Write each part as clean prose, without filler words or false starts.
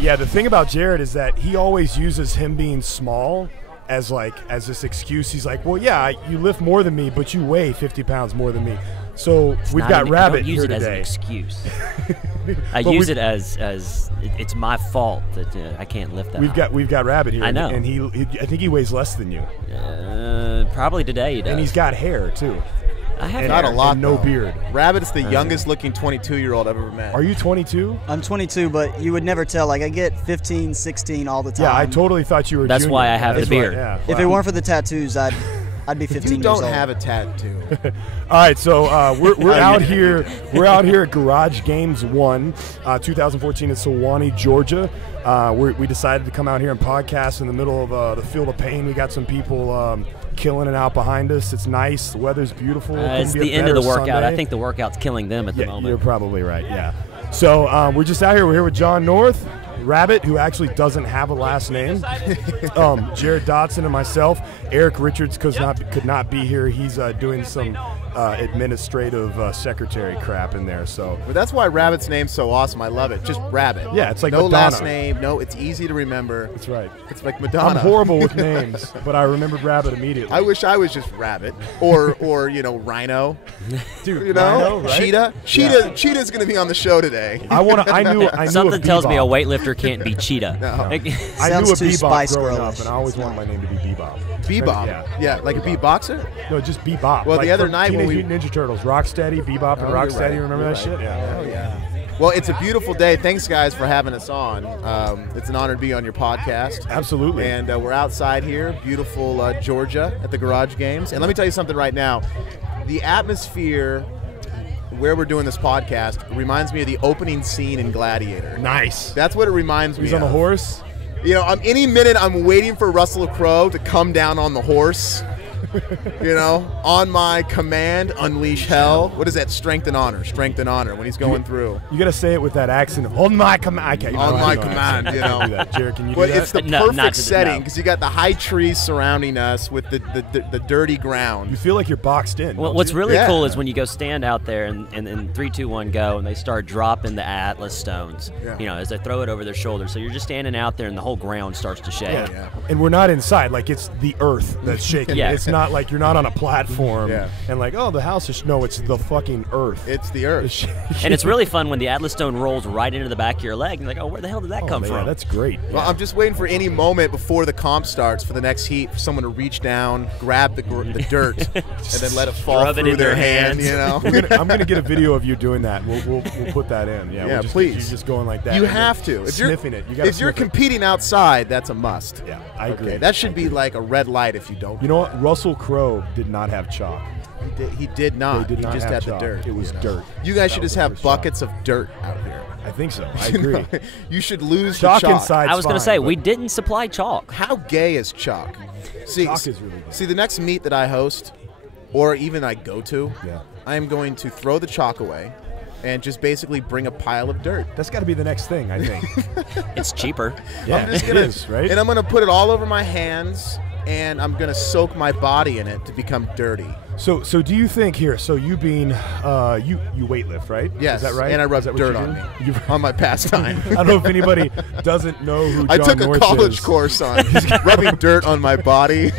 Yeah, the thing about Jared is that he always uses him being small as this excuse. He's like, well, yeah, you lift more than me, but you weigh 50 pounds more than me. So we've got Rabbit here today. I don't use it as an excuse. I use it as it's my fault that I can't lift that. We've got Rabbit here. I know. And he I think he weighs less than you. Probably today he does. And he's got hair too. I have not a lot. And no beard. Rabbit's the youngest looking 22-year-old I've ever met. Are you 22? I'm 22, but you would never tell. Like, I get 15, 16 all the time. Yeah, I totally thought you were. That's junior. why I have the beard. Yeah. If it weren't for the tattoos, I'd be 15 You don't years old. have a tattoo. All right, so we're out here. We're out here at Garage Games 1, 2014 in Sewanee, Georgia. We decided to come out here and podcast in the middle of the Field of Pain. We got some people killing it out behind us. It's nice. The weather's beautiful. It's the end of the workout. Sunday. I think the workout's killing them at the moment. You're probably right. Yeah. So we're just out here. We're here with John North, Rabbit, who actually doesn't have a last name, Jared Dotson, and myself. Eric Richards could not be here. He's doing some administrative secretary crap in there. So, but that's why Rabbit's name's so awesome. I love it. Just Rabbit. Yeah, it's like no Madonna. last name. No, it's easy to remember. That's right. It's like Madonna. I'm horrible with names, but I remembered Rabbit immediately. I wish I was just Rabbit, or Rhino. Dude, you know, Rhino, right? Cheetah. Yeah. Cheetah's going to be on the show today. I knew Something tells me a weightlifter can't be Cheetah. No. I knew a Bebop growing up, and I always wanted my name to be Bebop. Bebop? Yeah, like a beatboxer? No, just Bebop. Well, like the other night Teenage when Mutant Ninja Turtles, Rocksteady, Bebop, and Rocksteady. Right. Remember that shit? Yeah. Oh, yeah. Well, it's a beautiful day. Thanks, guys, for having us on. It's an honor to be on your podcast. Absolutely. And we're outside here, beautiful Georgia, at the Garage Games. And let me tell you something right now. The atmosphere where we're doing this podcast reminds me of the opening scene in Gladiator. Nice. That's what it reminds me of. He's on the horse? You know, any minute I'm waiting for Russell Crowe to come down on the horse. You know, on my command, unleash hell. What is that? Strength and honor. Strength and honor when he's going through. You got to say it with that accent. On my command. On my command, you know. Do that. Jared, can you do but that? it's the perfect setting because you got the high trees surrounding us with the dirty ground. You feel like you're boxed in. Well, what's really cool is when you go stand out there and 3, 2, 1, go, and they start dropping the Atlas stones. Yeah. You know, as they throw it over their shoulders. So you're just standing out there, and the whole ground starts to shake. Yeah. And we're not inside. Like, it's the earth that's shaking. Yeah. It's not like you're not on a platform and like, oh, the house is. No, it's the fucking earth. It's the earth. And it's really fun when the Atlas stone rolls right into the back of your leg. And you're like, oh, where the hell did that come from? That's great. Well, I'm just waiting for any moment before the comp starts for the next heat for someone to reach down, grab the dirt, and then let it fall Rub it through in their their hand. hands. You know. I'm gonna get a video of you doing that. We'll put that in. Yeah, we'll please. You're just going like that. You have to. If sniffing it. You gotta if you're sniff it. competing outside, that's a must. Yeah, I agree. Okay, that should be like a red light if you don't. You know what? Russell Crowe did not have chalk. He did not. They did not he just have had chalk. the dirt. It was dirt. You guys should was just the have first buckets of dirt out here. I think so. I agree. You should lose Chalk the chalk. inside. I was going to say, we didn't supply chalk. How gay is chalk? See, Chalk is really gay. See, the next meet that I host, or even I go to, Yeah. I am going to throw the chalk away and just basically bring a pile of dirt. That's got to be the next thing, I think. It's cheaper. Yeah, I'm just it gonna, is, right? And I'm going to put it all over my hands, and I'm going to soak my body in it to become dirty. So do you think here? So you being you weightlift, right? Yes, is that right? and I rub Is that what dirt you on do? me on my pastime. I don't know if anybody doesn't know who John I took a North college is. course on rubbing dirt on my body.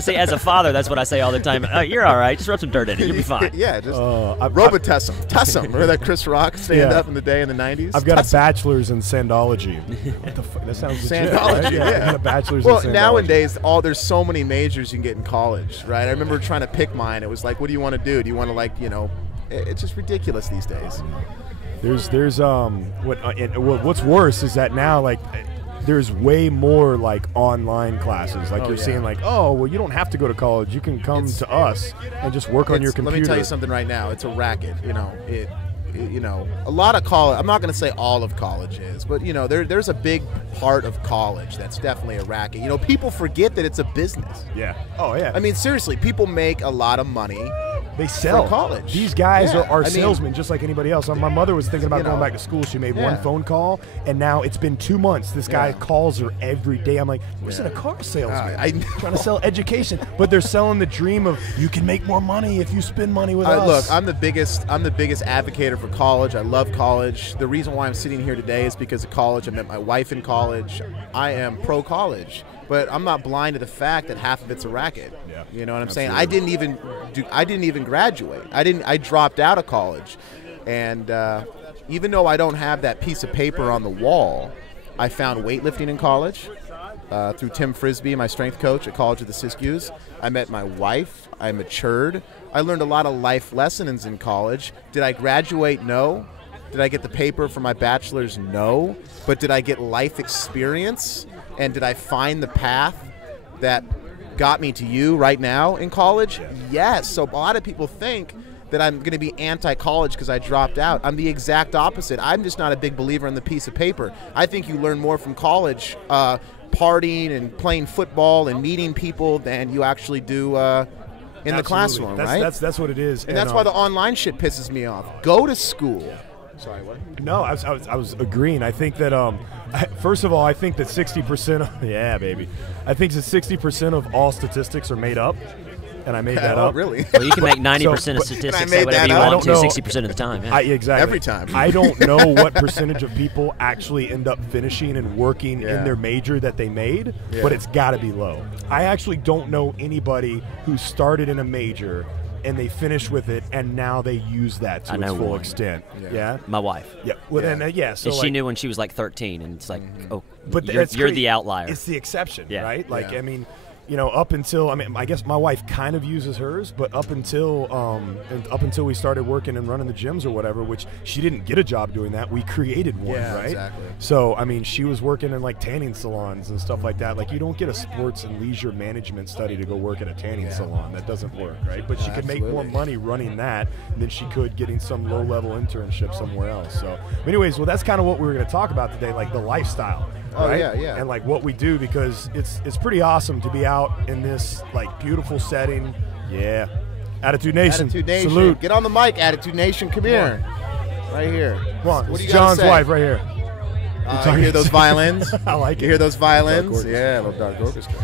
See, as a father, that's what I say all the time. You're all right. Just rub some dirt in it. You'll be fine. Yeah, just I've- Robitussin. Tussum. Remember that Chris Rock stand-up in the day in the 90s? I've got a Tussum. bachelor's in sandology. What the fuck? That sounds legit, Sandology, right? yeah. I got a bachelor's Well, in sandology. nowadays, there's so many majors you can get in college, right? I remember trying to pick mine. It was like, what do you want to do? Do you want to, like, you know, it's just ridiculous these days. What's worse is that now, like, there's way more like online classes. Like you're saying, like, oh, well, you don't have to go to college. You can come to us and just work on your computer. Let me tell you something right now. It's a racket. You know, you know, a lot of college. I'm not going to say all of college is, but you know, there's a big part of college that's definitely a racket. You know, people forget that it's a business. Yeah. Oh yeah. I mean, seriously, people make a lot of money They sell. for college. These guys Yeah, are salesmen just like anybody else. My mother was thinking about going back to school. She made one phone call, and now it's been 2 months. This guy calls her every day. I'm like, we're in a car salesman. I'm trying to sell education. But they're selling the dream of you can make more money if you spend money with us. Look, I'm the biggest advocate for college. I love college. The reason why I'm sitting here today is because of college. I met my wife in college. I am pro-college. But I'm not blind to the fact that half of it's a racket. Yeah, you know what I'm saying? I didn't even graduate. I dropped out of college, and even though I don't have that piece of paper on the wall, I found weightlifting in college through Tim Frisbee, my strength coach at College of the Siskiyous. I met my wife. I matured. I learned a lot of life lessons in college. Did I graduate? No. Did I get the paper for my bachelor's? No. But did I get life experience? And did I find the path that got me to you right now in college? Yes. So a lot of people think that I'm going to be anti-college because I dropped out. I'm the exact opposite. I'm just not a big believer in the piece of paper. I think you learn more from college partying and playing football and meeting people than you actually do in the classroom, right? That's what it is. And that's why the online shit pisses me off. Go to school. Sorry, what? No, I was agreeing. I think that first of all, I think that 60% I think that 60% of all statistics are made up, and I made that up. Really? Well, you can make 90% of statistics say whatever you want to 60% of the time. Yeah. Exactly. Every time. I don't know what percentage of people actually end up finishing and working in their major that they made, but it's got to be low. I actually don't know anybody who started in a major and they finish with it, and now they use that to its full extent. Yeah. My wife. Yeah. Well, then, so she knew when she was like 13, and it's like, but you're the outlier. It's the exception, right? Like, I mean, up until I guess my wife kind of uses hers, but up until we started working and running the gyms or whatever, which she didn't get a job doing that. We created one, right? Exactly. So I mean, she was working in like tanning salons and stuff like that. Like, you don't get a sports and leisure management study to go work at a tanning salon. That doesn't work, right? But she could make more money running that than she could getting some low-level internship somewhere else. So, anyways, well, that's kind of what we were going to talk about today, like the lifestyle. Right? Yeah. And like what we do, because it's pretty awesome to be out in this like beautiful setting. Yeah. Attitude Nation. Salute. Get on the mic, Attitude Nation. Come here. Right here. Come on. What do you John's wife right here. You hear those violins? I like it. You hear those violins? Yeah, a little dark orchestra.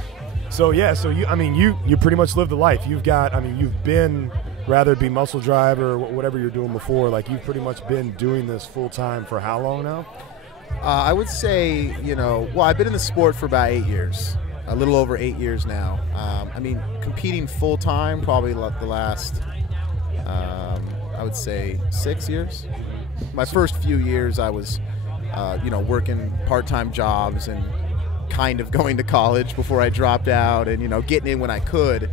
So you pretty much live the life. You've been, rather it be muscle drive or whatever you're doing before, like you've pretty much been doing this full time for how long now? I would say, I've been in the sport for about 8 years, a little over 8 years now. Competing full time, probably the last, I would say 6 years. My first few years, I was, working part-time jobs and kind of going to college before I dropped out and, getting in when I could.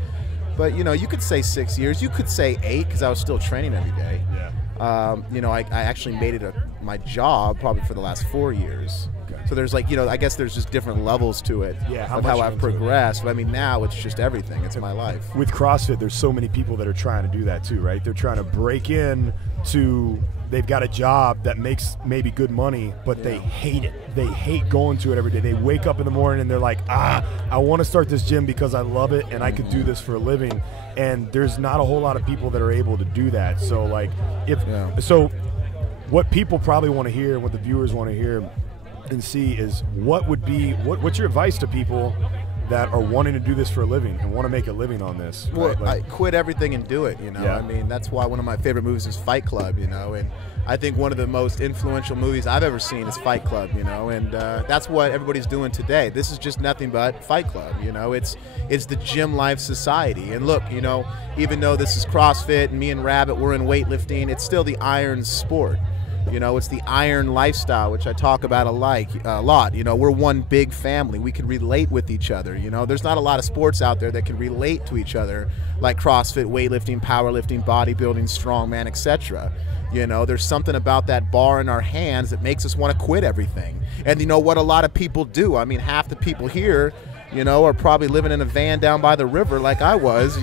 But, you could say 6 years. You could say 8 because I was still training every day. Yeah. I actually made it my job probably for the last 4 years. Okay. So there's I guess there's just different levels to it of how I've progressed. But now it's just everything. It's my life. With CrossFit, there's so many people that are trying to do that too, right? They're trying to break in to, they've got a job that makes maybe good money, but they hate it. They hate going to it every day. They wake up in the morning and they're like, I want to start this gym because I love it and I could do this for a living. And there's not a whole lot of people that are able to do that. So so what people probably want to hear and what the viewers want to hear and see is what's your advice to people that are wanting to do this for a living and want to make a living on this? Well, I quit everything and do it, that's why one of my favorite movies is Fight Club, and I think one of the most influential movies I've ever seen is Fight Club, and that's what everybody's doing today. This is just nothing but Fight Club, it's the gym life society. And look, even though this is CrossFit and me and Rabbit, we're in weightlifting, it's still the iron sport. It's the iron lifestyle, which I talk about a lot. We're one big family. We can relate with each other. There's not a lot of sports out there that can relate to each other, like CrossFit, weightlifting, powerlifting, bodybuilding, strongman, etc. There's something about that bar in our hands that makes us want to quit everything. And what a lot of people do. Half the people here, are probably living in a van down by the river like I was,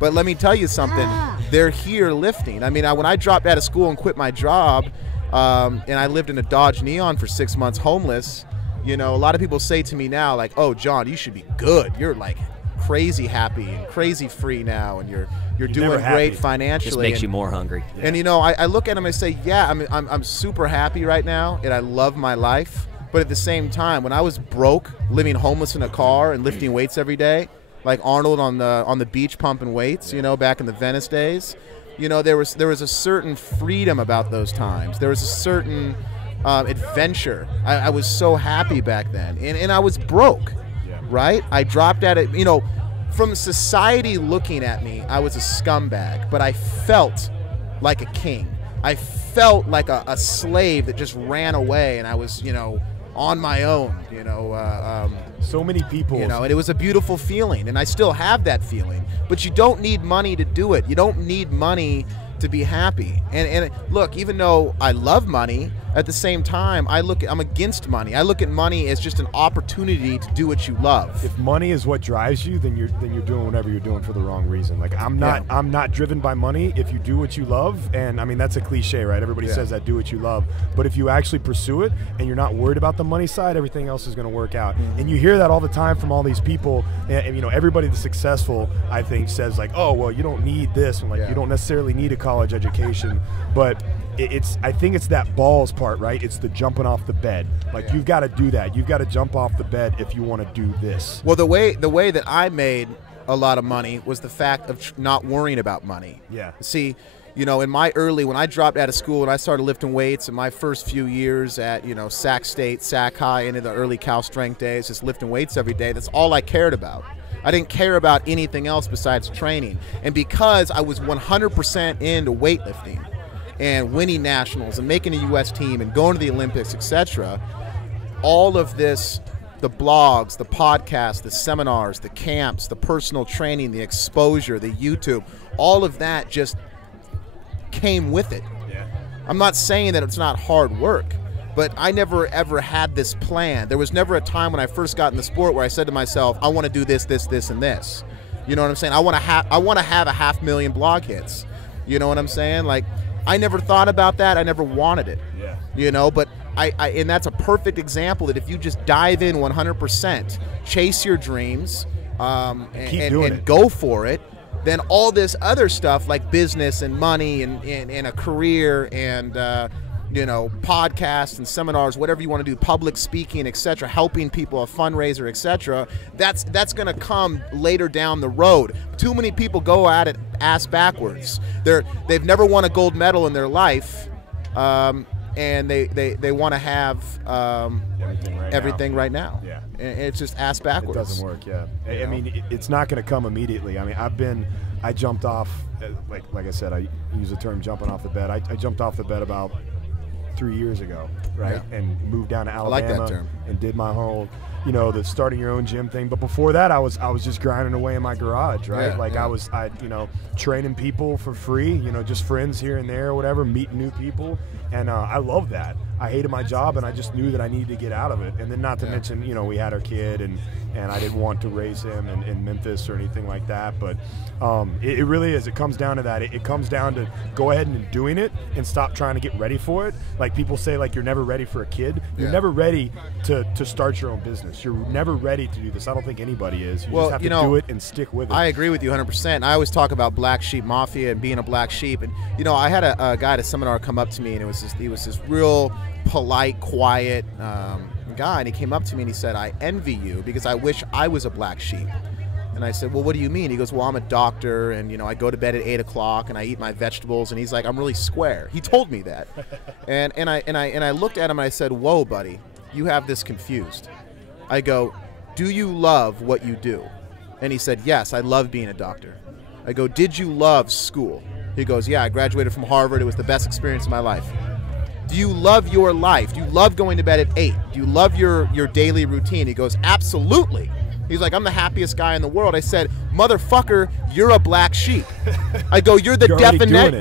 But let me tell you something. They're here lifting. When I dropped out of school and quit my job, and I lived in a Dodge Neon for 6 months homeless, a lot of people say to me now, like, oh, John, you should be good. You're like crazy happy and crazy free now, and you're You're doing great financially. Just makes you more hungry. Yeah. And, you know, I look at him and say, yeah, I'm super happy right now, and I love my life. But at the same time, when I was broke, living homeless in a car and lifting weights every day, like Arnold on the beach pumping weights, you know, back in the Venice days, you know, there was a certain freedom about those times. There was a certain adventure. I was so happy back then. And I was broke, right? I dropped out of, you know, from society looking at me, I was a scumbag, but I felt like a king. I felt like a slave that just ran away, and I was, you know, on my own, you know. So many people. You know, and it was a beautiful feeling, and I still have that feeling. But you don't need money to do it. You don't need money to be happy. And look, even though I love money, at the same time, I'm against money. I look at money as just an opportunity to do what you love. If money is what drives you, then you're doing whatever you're doing for the wrong reason. Like I'm not driven by money. If you do what you love, and I mean that's a cliche, right? Everybody says that, do what you love. But if you actually pursue it and you're not worried about the money side, everything else is going to work out. And you hear that all the time from all these people. And you know, everybody that's successful, I think, says like, oh well, you don't need this, and like you don't necessarily need a college education, but I think it's that balls part, right? It's the jumping off the bed. Like you've got to do that. You've got to jump off the bed if you want to do this. Well, the way that I made a lot of money was the fact of not worrying about money. Yeah. See, you know, when I dropped out of school and I started lifting weights in my first few years at, you know, Sac State, Sac High, into the early Cal Strength days, just lifting weights every day, that's all I cared about. I didn't care about anything else besides training. And because I was 100% into weightlifting and winning nationals and making a U.S. team and going to the Olympics, etc., all of this, the blogs, the podcasts, the seminars, the camps, the personal training, the exposure, the YouTube, all of that just came with it. Yeah. I'm not saying that it's not hard work, but I never ever had this plan. There was never a time when I first got in the sport where I said to myself, I want to do this, this, this, and this. You know what I'm saying? I want to have 500,000 blog hits. You know what I'm saying? Like, I never thought about that. I never wanted it. Yeah. You know, but and that's a perfect example that if you just dive in 100%, chase your dreams, and go for it, then all this other stuff like business and money and a career and you know, podcasts and seminars, whatever you want to do, public speaking, etc., helping people, a fundraiser, etc., that's going to come later down the road. Too many people go at it ass backwards. They've never won a gold medal in their life, and they want to have everything right now. Yeah, and it's just ass backwards. It doesn't work. Yeah, I mean, it's not going to come immediately. I mean, I jumped off, like I said, I use the term jumping off the bed. I jumped off the bed about 3 years ago, right? Yeah. And moved down to Alabama. I like that term. And did my whole, you know, the starting your own gym thing. But before that, I was just grinding away in my garage, right? I you know, training people for free, you know, just friends here and there or whatever, meeting new people. And I love that. I hated my job, and I just knew that I needed to get out of it. And then not to mention, you know, we had our kid, and I didn't want to raise him in Memphis or anything like that. But it really is. It comes down to that. It comes down to go ahead and doing it and stop trying to get ready for it. Like people say, like, you're never ready for a kid. You're never ready to start your own business. You're never ready to do this. I don't think anybody is. You just have to do it and stick with it. I agree with you 100%. I always talk about black sheep mafia and being a black sheep. And, you know, I had a guy at a seminar come up to me, and he was this real polite, quiet guy, and he came up to me and he said, I envy you because I wish I was a black sheep. And I said, well, what do you mean? He goes, well, I'm a doctor, and, you know, I go to bed at 8 o'clock and I eat my vegetables. And he's like, I'm really square. He told me that. and I looked at him and I said, whoa, buddy, you have this confused. I go, do you love what you do? And he said, yes, I love being a doctor. I go, did you love school? He goes, yeah, I graduated from Harvard. It was the best experience of my life. Do you love your life? Do you love going to bed at 8? Do you love your daily routine? He goes, absolutely. He's like, I'm the happiest guy in the world. I said, motherfucker, you're a black sheep. I go, you're the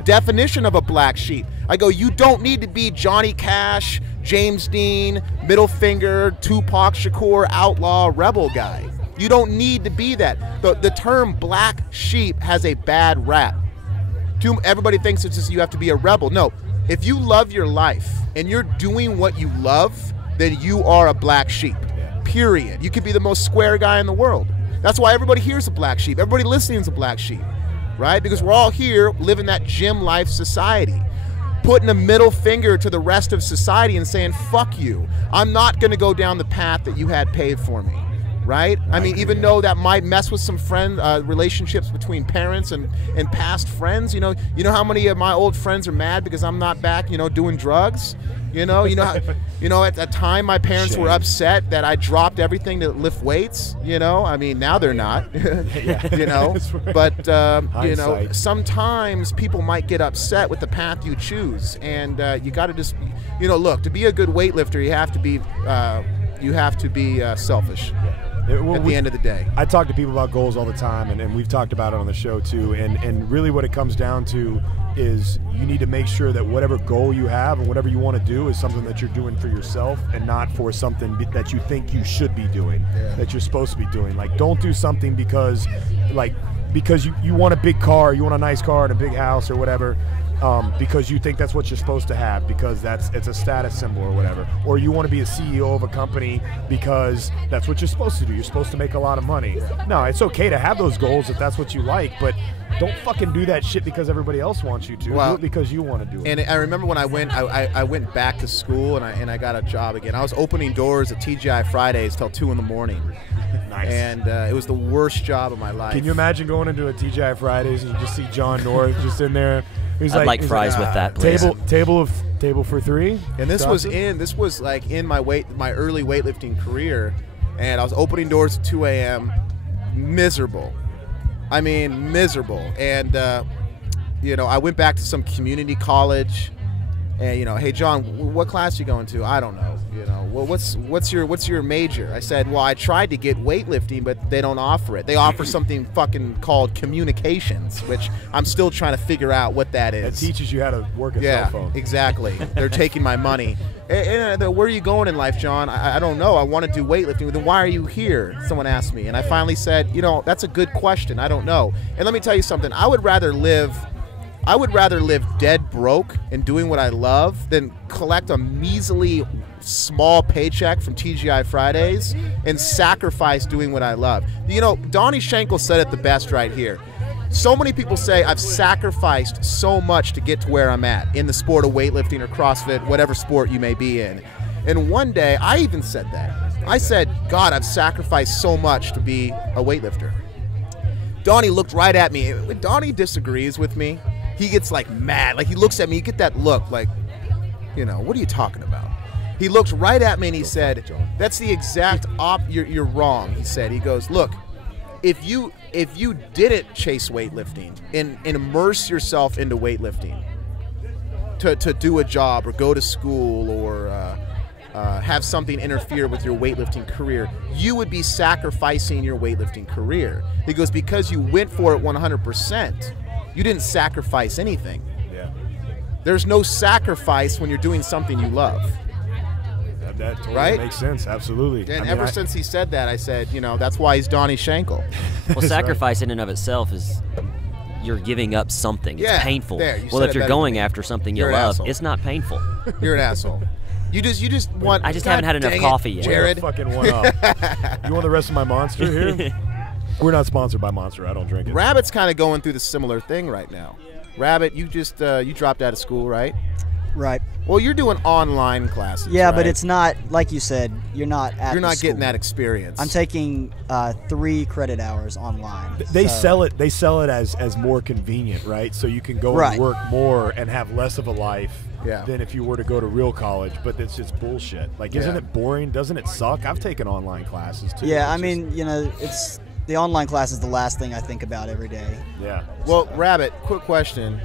definition of a black sheep. I go, you don't need to be Johnny Cash, James Dean, Middle Finger, Tupac Shakur, outlaw, rebel guy. You don't need to be that. The term black sheep has a bad rap. Everybody thinks it's just you have to be a rebel. No. If you love your life and you're doing what you love, then you are a black sheep, period. You could be the most square guy in the world. That's why everybody here is a black sheep. Everybody listening is a black sheep. right? Because we're all here living that gym life society, putting a middle finger to the rest of society and saying, fuck you. I'm not going to go down the path that you had paved for me, right? I mean, even though that might mess with some relationships between parents and past friends, you know how many of my old friends are mad because I'm not back, doing drugs? At that time my parents were upset that I dropped everything to lift weights. I mean, now they're not. But sometimes people might get upset with the path you choose, and you got to just, look, to be a good weightlifter, you have to be selfish. At the end of the day, I talk to people about goals all the time, and we've talked about it on the show too. And really, what it comes down to is you need to make sure that whatever goal you have and whatever you want to do is something that you're doing for yourself and not for something that you think you should be doing, that you're supposed to be doing. Like, don't do something because you want a big car, you want a nice car and a big house or whatever. Because you think that's what you're supposed to have, because it's a status symbol or whatever, or you want to be a CEO of a company because that's what you're supposed to do. You're supposed to make a lot of money. No, it's okay to have those goals if that's what you like, but don't fucking do that shit because everybody else wants you to. Do it because you want to do it. And I remember when I went back to school and I got a job again. I was opening doors at TGI Fridays till 2 in the morning. Nice. And it was the worst job of my life. Can you imagine going into a TGI Fridays and you just see John North just in there? I'd like fries with that, please. Table for 3. And this was like in my early weightlifting career, and I was opening doors at 2 a.m. Miserable. I mean, miserable. And I went back to some community college, and hey John, what class you going to? I don't know. What's your major? I said, well, I tried to get weightlifting, but they don't offer it. They offer something fucking called communications, which I'm still trying to figure out what that is. It teaches you how to work a cell phone. Yeah, exactly. They're taking my money. And where are you going in life, John? I don't know. I want to do weightlifting. Then why are you here? Someone asked me, and I finally said, that's a good question. I don't know. And let me tell you something. I would rather live dead broke and doing what I love than collect a measly small paycheck from TGI Fridays and sacrifice doing what I love. Donnie Schenkel said it the best right here. So many people say I've sacrificed so much to get to where I'm at in the sport of weightlifting or CrossFit, whatever sport you may be in. And one day I even said that. I said, God, I've sacrificed so much to be a weightlifter. Donnie looked right at me. When Donnie disagrees with me, he gets like mad. Like, he looks at me, you get that look like, what are you talking about? He looked right at me and he said, that's the exact you're wrong. He said, he goes, look, if you didn't chase weightlifting and immerse yourself into weightlifting to do a job or go to school or have something interfere with your weightlifting career, you would be sacrificing your weightlifting career. He goes, because you went for it 100%, you didn't sacrifice anything. Yeah. There's no sacrifice when you're doing something you love. That totally makes sense. Absolutely. And ever since he said that, I said, that's why he's Donnie Schenkel. Well, sacrifice in and of itself is you're giving up something. It's painful. Well, if you're going after something you love, it's not painful. You're an asshole. You just want. I just haven't had enough coffee yet. Jared, fucking one up. You want the rest of my Monster here? We're not sponsored by Monster. I don't drink it. Rabbit's kind of going through the similar thing right now. Rabbit, you just you dropped out of school, right? Right. Well, you're doing online classes. Yeah, right? but it's not like you said. You're not at. You're not school. getting that experience. I'm taking 3 credit hours online. They sell it. They sell it as more convenient, right? So you can go and work more and have less of a life than if you were to go to real college. But it's just bullshit. Like, isn't it boring? Doesn't it suck? I've taken online classes too. Yeah, I mean, it's the online class is the last thing I think about every day. Yeah. Well, Rabbit, quick question.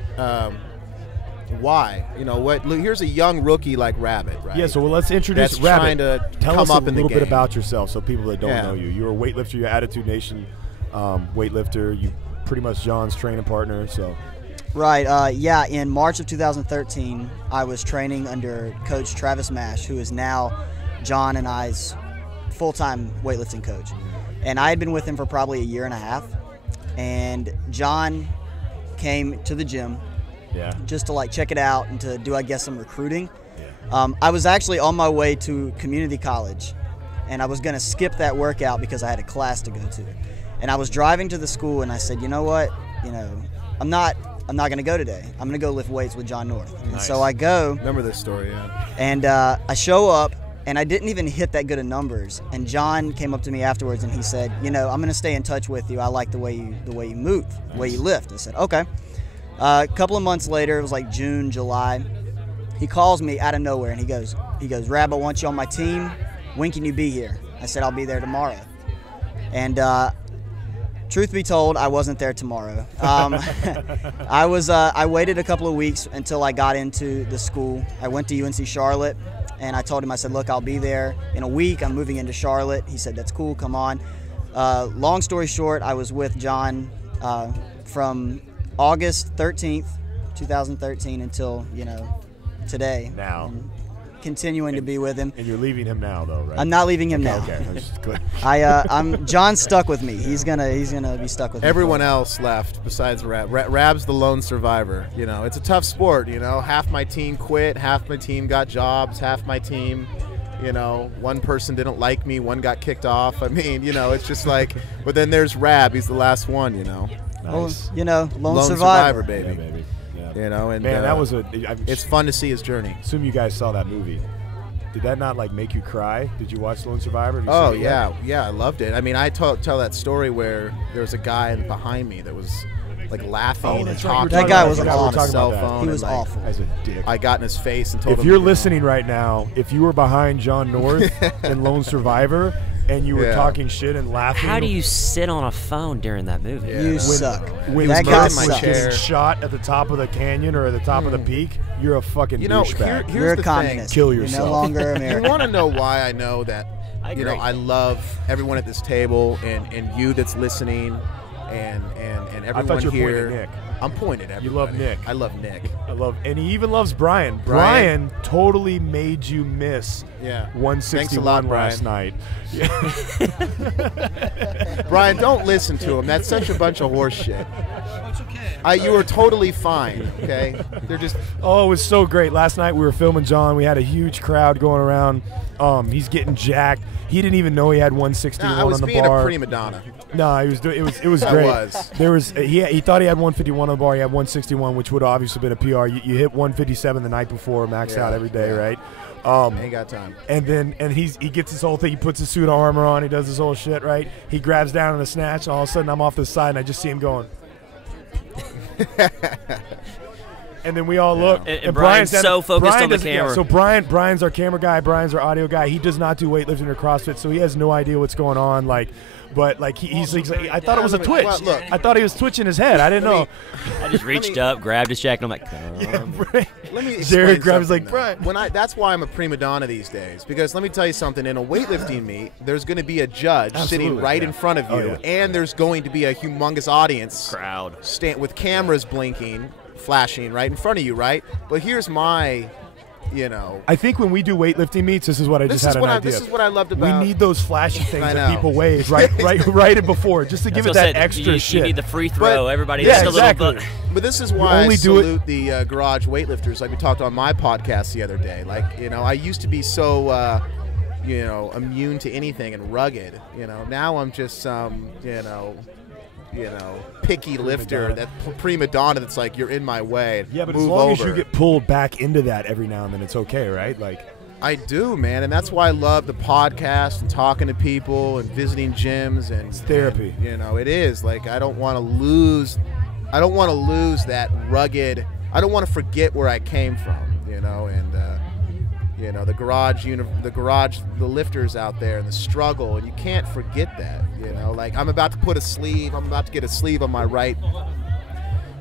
Why? Here's a young rookie like Rabbit, right? Yeah, so let's introduce That's Rabbit. Trying to Tell come us up a in the little bit game. about yourself so people that don't know you. You're a weightlifter, you're Attitude Nation weightlifter. You pretty much John's training partner, so. Right, in March of 2013, I was training under Coach Travis Mash, who is now John and I's full-time weightlifting coach. And I had been with him for probably a year and a half. And John came to the gym just to check it out and to do, I guess, some recruiting. Yeah. I was actually on my way to community college, and I was going to skip that workout because I had a class to go to. And I was driving to the school, and I said, you know what, I'm not going to go today. I'm going to go lift weights with John North. And so I go. Remember this story, yeah. And I show up, and I didn't even hit that good of numbers. And John came up to me afterwards, and he said, I'm going to stay in touch with you. I like the way you move, the way you lift. I said, okay. A couple of months later, it was like June, July. He calls me out of nowhere, and he goes, Rab, I want you on my team. When can you be here? I said, I'll be there tomorrow. And truth be told, I wasn't there tomorrow. I waited a couple of weeks until I got into the school. I went to UNC Charlotte, and I told him, I said, look, I'll be there in a week. I'm moving into Charlotte. He said, that's cool, come on. Long story short, I was with John from August 13th, 2013 until, today. Now. And continuing to be with him. And you're leaving him now, though, right? I'm not leaving him now. Okay. John's stuck with me. He's gonna be stuck with me. Everyone else left besides Rab. Rab's the lone survivor. It's a tough sport. Half my team quit, half my team got jobs, half my team, one person didn't like me, one got kicked off. I mean, it's just like. But then there's Rab. He's the last one. Nice. Lone survivor, baby. Yeah, baby. Yeah. And man, that was it's fun to see his journey. Assume you guys saw that movie. Did that not make you cry? Did you watch Lone Survivor? Oh yeah, I loved it. I mean, I tell that story where there was a guy behind me that was laughing and talking. That guy was on his cell phone. He was awful. As a dick. I got in his face and told him. If you're listening right now, if you were behind John North in Lone Survivor and you were talking shit and laughing, how do you sit on a phone during that movie? Yeah. You suck. When that guy my sucks. chair. Shot at the top of the canyon or at the top of the peak, you're a fucking douchebag. You're a the communist. Kill You're yourself. no longer American. You want to know why I know that? I love everyone at this table and you that's listening and everyone I thought you were here. pointing at Nick. I'm pointing at everybody. You love Nick. I love Nick. And he even loves Brian. Brian totally made you miss 161 last night. Brian, don't listen to him. That's such a bunch of horse shit. It's okay. You were totally fine, okay? They're just. Oh, it was so great. Last night we were filming John. We had a huge crowd going around. He's getting jacked. He didn't even know he had 161 on the bar. I was being a prima donna. No, he was doing. It was great. He thought he had 151 on the bar. He had 161, which would have obviously been a PR. You hit 157 the night before, maxed out every day, right? Ain't got time. And he gets this whole thing. He puts his suit of armor on. He does this whole shit, right? He grabs down on a snatch, and all of a sudden I'm off the side, and I just see him going. And then we all look. And Brian's so focused on the camera. Yeah, so Brian's our camera guy. Brian's our audio guy. He does not do weightlifting or CrossFit, so he has no idea what's going on. But he's I thought it was a twitch. Well, look. I thought he was twitching his head. I didn't know. I just reached up, grabbed his jacket, and I'm like, Let me Jared grabs Brian. That's why I'm a prima donna these days. Because let me tell you something. In a weightlifting meet, there's going to be a judge sitting right in front of you, and there's going to be a humongous audience crowd with cameras blinking, flashing right in front of you, right? But here's my. I think when we do weightlifting meets, this is what I just had an idea. This is what I loved about. We need those flashy things that people wave right before, just to give it that extra shit. You need the free throw. Everybody just a little bit. But this is why I salute the garage weightlifters, like we talked on my podcast the other day. I used to be so, immune to anything and rugged. Now I'm just some, picky lifter, that prima donna that's like, you're in my way. Yeah, but move as long over. as you get pulled back into that every now and then, it's okay, right? I do, man, and that's why I love the podcast and talking to people and visiting gyms and it's therapy. And, it is I don't want to lose. I don't want to lose that rugged. I don't want to forget where I came from, the lifters out there and the struggle, and you can't forget that, I'm about to put a sleeve. I'm about to get a sleeve on my right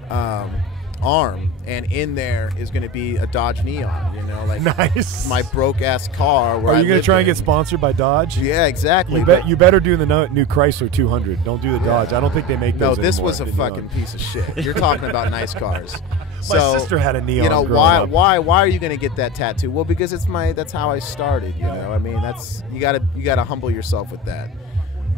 arm, and in there is going to be a Dodge Neon, nice. My broke-ass car. Where Are you going to try and get sponsored by Dodge? Yeah, exactly. You better do the new Chrysler 200. Don't do the Dodge. I don't think they make those this anymore, was a fucking piece of shit. You're talking about nice cars. My sister had a Neon. Why are you going to get that tattoo? Well, because that's how I started. I mean, you gotta humble yourself with that.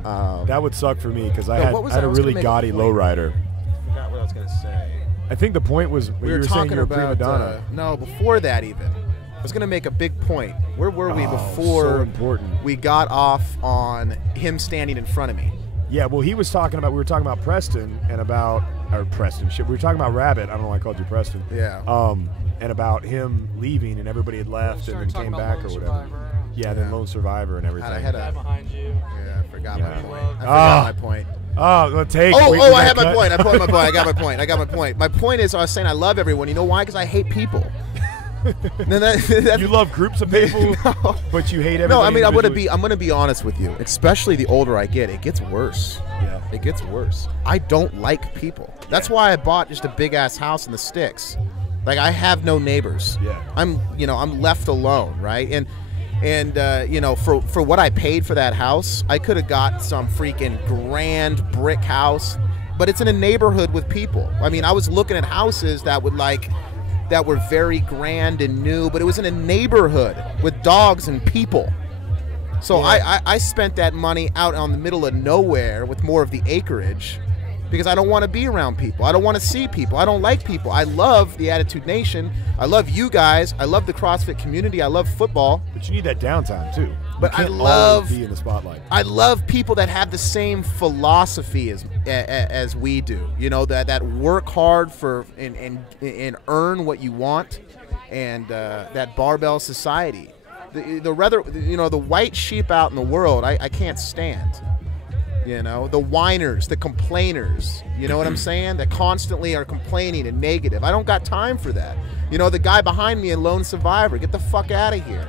That would suck for me because I had a really gaudy lowrider. I forgot what I was going to say. I think the point was we were talking about prima donna. Before that even. I was going to make a big point. Where were we before so important. We got off on him standing in front of me? Yeah, well, we were talking about Preston and about or Preston. Shit, we were talking about Rabbit. I don't know why I called you Preston. Yeah. And about him leaving and everybody had left and then came back or whatever. Yeah, then Lone Survivor and everything. I had a behind you. Yeah, I forgot my point. I forgot my point. Oh, well, take. I have my point. I got my point. My point is, I was saying I love everyone. You know why? Because I hate people. You love groups of people, no. But you hate everybody. No, I mean, I'm gonna be honest with you. Especially the older I get, it gets worse. Yeah, it gets worse. I don't like people. That's why I bought just a big ass house in the sticks. Like, I have no neighbors. Yeah, I'm left alone, right? And for what I paid for that house, I could have got some freaking grand brick house, but it's in a neighborhood with people. I mean, I was looking at houses that were very grand and new, but it was in a neighborhood with dogs and people. So yeah. I spent that money out on the middle of nowhere with more of the acreage because I don't want to be around people. I don't want to see people. I don't like people. I love the Attitude Nation. I love you guys. I love the CrossFit community. I love football. But you need that downtime too. But I love be in the spotlight. I love people that have the same philosophy as we do. You know, that work hard for and earn what you want, and that barbell society. The white sheep out in the world, I can't stand. You know, the whiners, the complainers, you know what I'm saying? That constantly are complaining and negative. I don't got time for that. You know, the guy behind me in Lone Survivor, get the fuck out of here.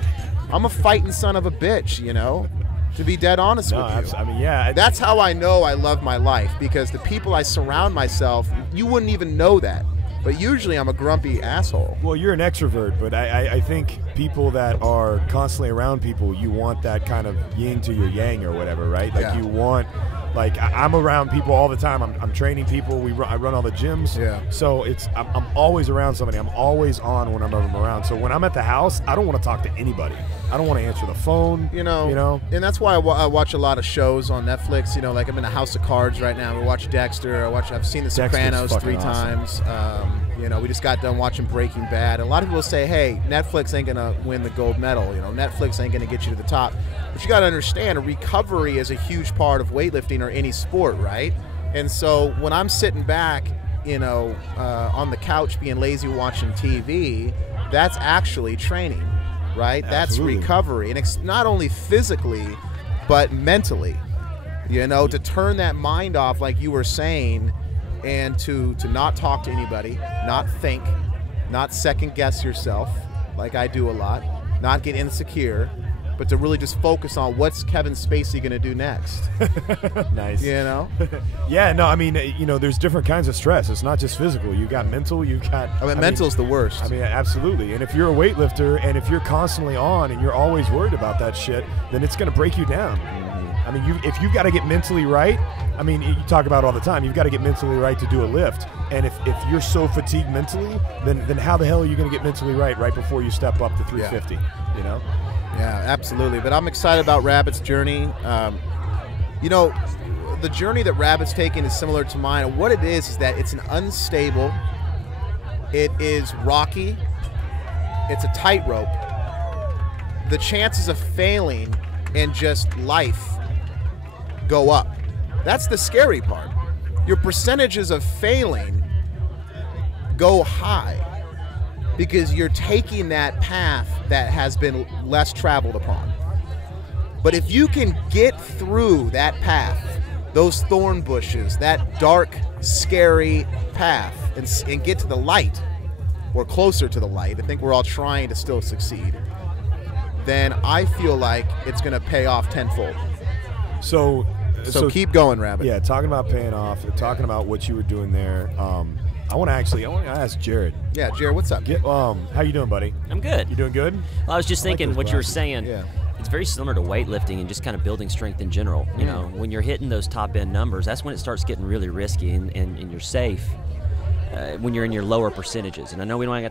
I'm a fighting son of a bitch, you know, to be dead honest with you. I mean, yeah. That's how I know I love my life, because the people I surround myself, you wouldn't even know that. But usually I'm a grumpy asshole. Well, you're an extrovert, but I think people that are constantly around people, you want that kind of yin to your yang or whatever, right? Like you want, like I'm around people all the time. I'm training people. I run all the gyms. Yeah. So I'm always around somebody. I'm always on when I'm around. So when I'm at the house, I don't want to talk to anybody. I don't want to answer the phone. You know. And that's why I watch a lot of shows on Netflix. You know, like I'm in a House of Cards right now. We watch Dexter. I've seen The Sopranos 3 times. You know, we just got done watching Breaking Bad. A lot of people say, hey, Netflix ain't going to win the gold medal. You know, Netflix ain't going to get you to the top. But you got to understand, recovery is a huge part of weightlifting or any sport, right? And so when I'm sitting back, you know, on the couch being lazy watching TV, that's actually training, right? Absolutely. That's recovery. And it's not only physically, but mentally, you know, to turn that mind off like you were saying, and to not talk to anybody, not think, not second guess yourself like I do a lot, not get insecure, but to really just focus on what's Kevin Spacey going to do next. Nice. You know? Yeah, no, I mean, you know, there's different kinds of stress. It's not just physical. You got mental, you got... I mean, mental's the worst. I mean, absolutely. And if you're a weightlifter and if you're constantly on and you're always worried about that shit, then it's going to break you down. I mean, if you've got to get mentally right, I mean, you talk about it all the time, you've got to get mentally right to do a lift. And if you're so fatigued mentally, then how the hell are you going to get mentally right before you step up to 350, you know? Yeah, absolutely. But I'm excited about Rabbit's journey. You know, the journey that Rabbit's taking is similar to mine. And what it is that it's an unstable, it is rocky, it's a tightrope. The chances of failing and just life go up. That's the scary part. Your percentages of failing go high because you're taking that path that has been less traveled upon. But if you can get through that path, those thorn bushes, that dark, scary path, and get to the light, or closer to the light, I think we're all trying to still succeed, then I feel like it's going to pay off tenfold. So keep going, Rabbit. Yeah, talking about paying off, talking about what you were doing there. I want to ask Jared. Yeah, Jared, what's up? How you doing, buddy? I'm good. You doing good? Well, I was just thinking what you were saying. Yeah. It's very similar to weightlifting and just kind of building strength in general. You know, when you're hitting those top end numbers, that's when it starts getting really risky and you're safe. when you're in your lower percentages. And I know we don't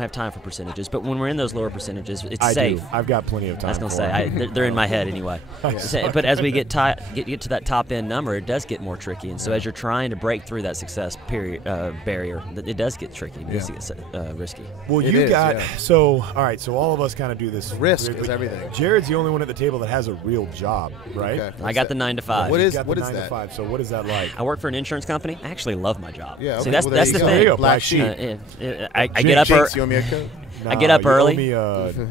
have time for percentages, but when we're in those lower percentages, it's safe. I've got plenty of time. I was going to say they're in my head anyway. But as we get to that top end number, it does get more tricky. And so as you're trying to break through that success barrier, it does get tricky. It does get risky. Well, so all right. So all of us kind of do this. Risk is everything. Jared's the only one at the table that has a real job, right? Okay. I got the 9 to 5. What is that? 9 to 5. So what is that like? I work for an insurance company. I actually love my job. Yeah. Okay. See, that's the thing. Black sheep. I get up early. You owe me a coat? I get up early. You owe me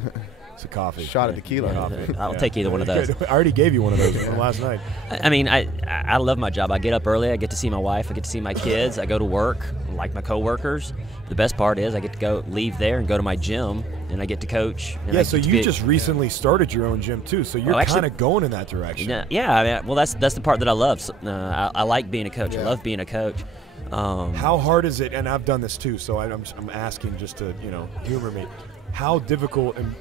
it's a coffee. Shot of tequila. I'll take either one of those. I already gave you one of those last night. I mean, I love my job. I get up early. I get to see my wife. I get to see my kids. I go to work. I like my coworkers. The best part is I get to leave there and go to my gym, and I get to coach. Yeah, so you just recently started your own gym too, so you're kind of going in that direction. Yeah. I mean, well, that's the part that I love. So, I like being a coach. Yeah. I love being a coach. How hard is it? And I've done this too, so I'm asking just to humor me. How difficult and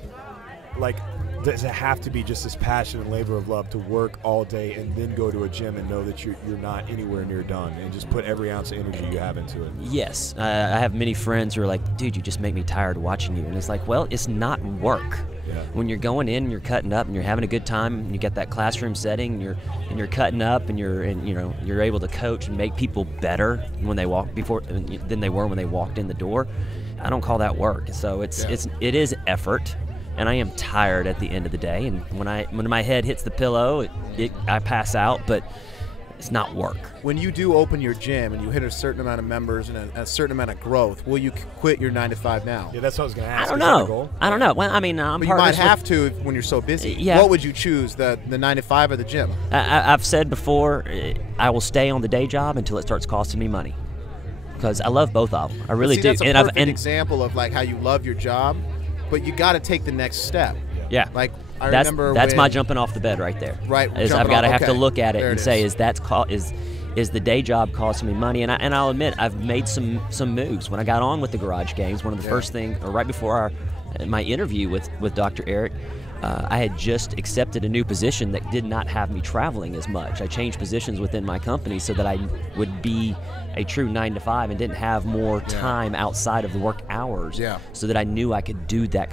does it have to be just this passion and labor of love to work all day and then go to a gym and know that you're not anywhere near done and just put every ounce of energy you have into it? Yes. I have many friends who are like, dude, you just make me tired watching you. And it's like, well, it's not work. Yeah. When you're going in and you're cutting up and you're having a good time and you get that classroom setting and you're cutting up and you're able to coach and make people better when they than they were when they walked in the door, I don't call that work. So it is effort. And I am tired at the end of the day. And when my head hits the pillow, I pass out, but it's not work. When you do open your gym and you hit a certain amount of members and a certain amount of growth, will you quit your 9 to 5 now? Yeah, that's what I was going to ask. I don't know. Well, I mean, but you might have to when you're so busy. Yeah. What would you choose, the 9 to 5 or the gym? I've said before, I will stay on the day job until it starts costing me money, because I love both of them. I really do. That's a perfect example of how you love your job. But you got to take the next step. Yeah. I remember that's my jumping off the bed right there. Right. I've got to have to look at it and say, is the day job costing me money? And I'll admit, I've made some moves. When I got on with the Garage Games, one of the first things, or right before my interview with Dr. Eric, I had just accepted a new position that did not have me traveling as much. I changed positions within my company so that I would be a true 9 to 5 and didn't have more time outside of the work hours. Yeah. So that I knew I could do that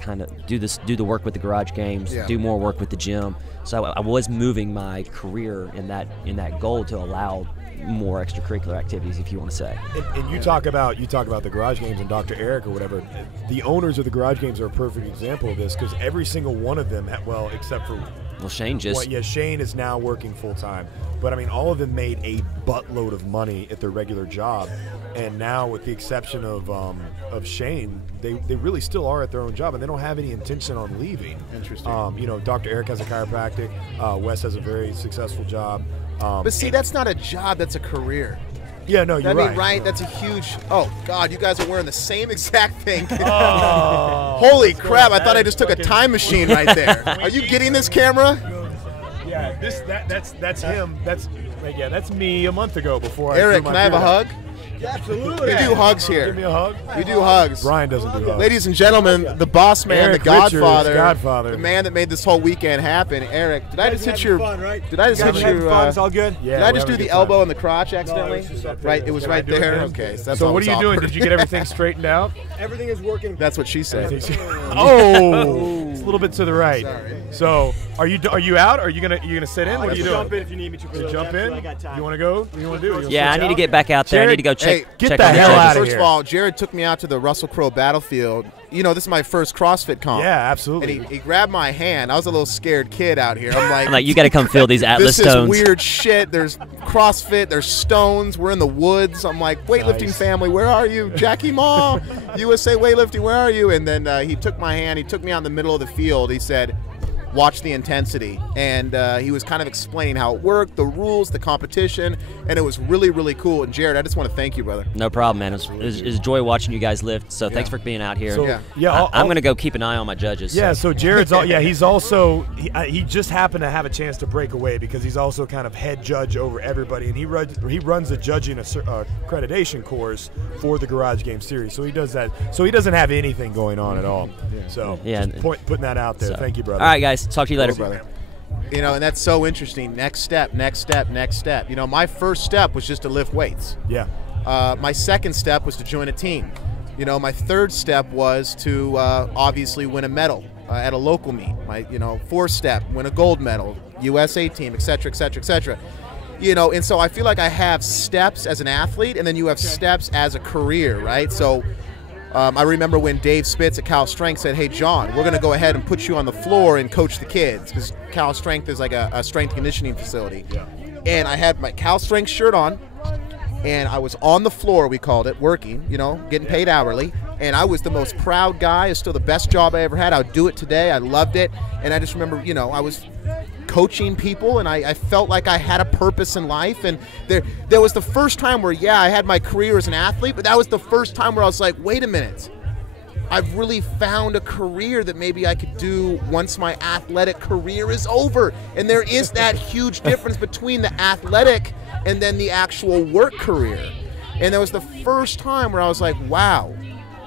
do the work with the Garage Games, do more work with the gym. So I was moving my career in that goal to allow more extracurricular activities, if you want to say. And you talk about the Garage Games and Dr. Eric or whatever. The owners of the Garage Games are a perfect example of this, because every single one of them, except for Shane Shane is now working full time. But I mean, all of them made a buttload of money at their regular job, and now, with the exception of Shane, they really still are at their own job, and they don't have any intention on leaving. Interesting. Dr. Eric has a chiropractic. Wes has a very successful job. But see, that's not a job, that's a career. Yeah, no, you're right. I mean, right? That's a huge. Oh God, you guys are wearing the same exact thing. Holy crap! I thought I just took a time machine right there. Are you getting this camera? Yeah, that's him. That's me a month ago before. Eric, can I have a hug? Yeah, absolutely. We do hugs here. Give me a hug. We do hugs. Brian doesn't do hugs. Ladies and gentlemen, the boss man, Eric the Godfather, the man that made this whole weekend happen. Eric, did I just hit your? Fun, right? Did I just hit your? It's all good. Yeah, did I just do the elbow in the crotch accidentally? Right, it was right there. Okay, so that's so what are you doing? Did you get everything straightened out? Everything is working. That's what she said. Oh, it's a little bit to the right. Sorry. So are you out? Are you gonna sit in? What are you doing? Jump in if you need me to. Jump in. You want to go? What do you want to do? Yeah, I need to get back out there. I need to go check. Get the hell out of here. First of all, Jared took me out to the Russell Crowe battlefield. This is my first CrossFit comp. Yeah, absolutely. And he grabbed my hand. I was a little scared kid out here. I'm like, you got to come feel these Atlas stones. This is weird shit. There's CrossFit. There's stones. We're in the woods. I'm like, weightlifting family, where are you? Jackie Ma, USA Weightlifting, where are you? And then he took my hand. He took me out in the middle of the field. He said, watch the intensity. And he was kind of explaining how it worked, the rules, the competition, and it was really, really cool. And Jared, I just want to thank you, brother. No problem, man. It was a joy watching you guys lift, so thanks for being out here. So, I'm going to go keep an eye on my judges. Yeah, so Jared's he's also he just happened to have a chance to break away because he's also kind of head judge over everybody, and he runs a judging accreditation course for the Garage Game Series. So he does that. So he doesn't have anything going on at all. So just putting that out there. Thank you, brother. All right, guys. Talk to you later, brother. And that's so interesting. Next step, next step, next step. My first step was just to lift weights. Yeah. My second step was to join a team. You know, my third step was to obviously win a medal at a local meet. My, fourth step, win a gold medal, USA team, et cetera, et cetera, et cetera. You know, and so I feel like I have steps as an athlete, and then you have steps as a career, right? So I remember when Dave Spitz at Cal Strength said, hey, John, we're going to go ahead and put you on the floor and coach the kids, because Cal Strength is like a strength and conditioning facility. Yeah. And I had my Cal Strength shirt on, and I was on the floor, we called it, working, getting paid hourly. And I was the most proud guy. It's still the best job I ever had. I would do it today. I loved it. And I just remember, I was coaching people, and I felt like I had a purpose in life. And there was the first time where, I had my career as an athlete, but that was the first time where I was like, wait a minute. I've really found a career that maybe I could do once my athletic career is over. And there is that huge difference between the athletic and then the actual work career. And that was the first time where I was like, wow,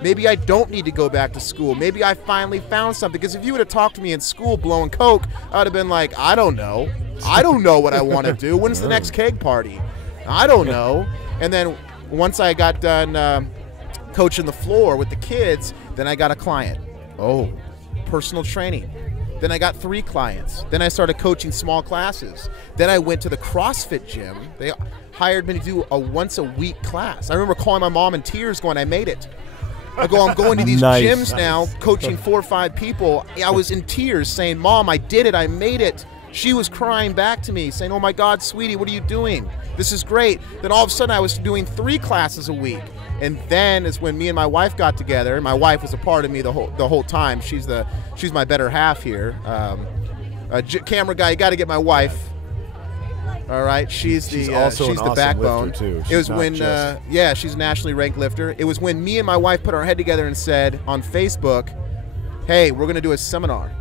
maybe I don't need to go back to school. Maybe I finally found something. Because if you would have talked to me in school blowing coke, I would have been like, I don't know. I don't know what I want to do. When's the next keg party? I don't know. And then once I got done coaching the floor with the kids, then I got a client. Oh, personal training. Then I got 3 clients. Then I started coaching small classes. Then I went to the CrossFit gym. They hired me to do a once-a-week class. I remember calling my mom in tears going, I made it. I'm going to these gyms now, coaching 4 or 5 people. I was in tears saying, Mom, I did it. I made it. She was crying back to me saying, oh, my God, sweetie, what are you doing? This is great. Then all of a sudden I was doing 3 classes a week. And then is when me and my wife got together. My wife was a part of me the whole time. She's my better half here. Camera guy, you got to get my wife. All right, she's the awesome backbone. Too. It was when she's a nationally ranked lifter. It was when me and my wife put our head together and said on Facebook, hey, we're going to do a seminar.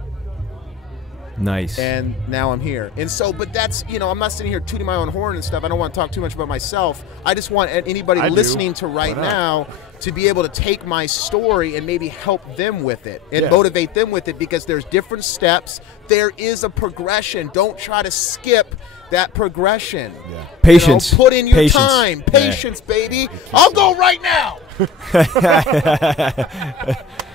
Nice. And now I'm here. And so, but that's, I'm not sitting here tooting my own horn and stuff. I don't want to talk too much about myself. I just want anybody listening to right now to be able to take my story and maybe help them with it and motivate them with it, because there's different steps. There is a progression. Don't try to skip that progression. Yeah. Patience. Put in your time. Patience, baby. I'll go right now.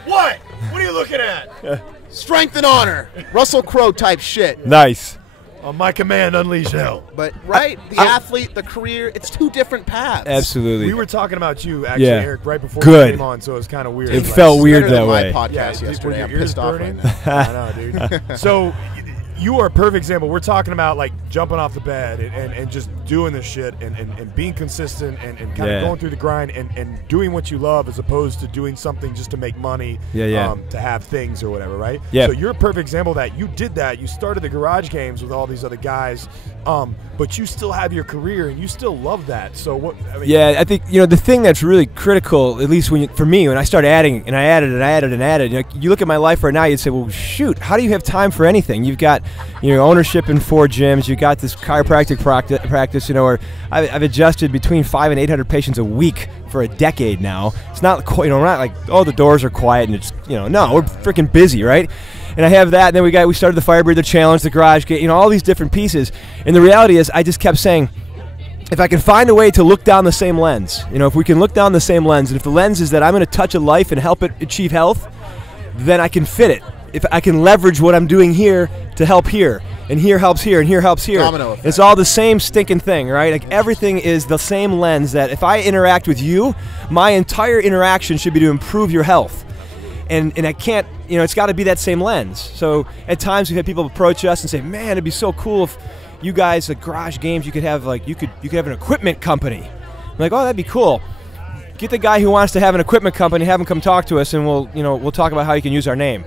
What? What are you looking at? Strength and honor. Russell Crowe type shit. Nice. On my command, unleash hell. But, the athlete, the career, it's 2 different paths. Absolutely. We were talking about you, actually, Eric, right before we came on, so it was kind of weird. It felt weird that way. My podcast yesterday. I'm pissed off right now. I know, dude. So you are a perfect example. We're talking about like jumping off the bed and just doing this shit and being consistent and kind of going through the grind and doing what you love as opposed to doing something just to make money, to have things or whatever, right? Yeah. So you're a perfect example of that. You did that. You started the garage games with all these other guys, but you still have your career and you still love that. So what? I mean, I think the thing that's really critical, at least for me, when I started adding and I added, you look at my life right now, you'd say, well, shoot, how do you have time for anything? You've got ownership in 4 gyms. You got this chiropractic practice. Or I've adjusted between 500 and 800 patients a week for a decade now. It's not quite, we're not like, oh, the doors are quiet and it's, no, we're freaking busy, right? And I have that. And then we started the Fire Breather Challenge, the Garage Gate, all these different pieces. And the reality is, I just kept saying, if I can find a way to look down the same lens, if we can look down the same lens, and if the lens is that I'm going to touch a life and help it achieve health, then I can fit it. If I can leverage what I'm doing here to help here, and here helps here, and here helps here. Domino effect. It's all the same stinking thing, right? Like everything is the same lens that if I interact with you, my entire interaction should be to improve your health. And I can't, it's got to be that same lens. So at times we've had people approach us and say, man, it'd be so cool if you guys at Garage Games, you could have you could have an equipment company. I'm like, oh, that'd be cool. Get the guy who wants to have an equipment company, have him come talk to us, and we'll talk about how you can use our name.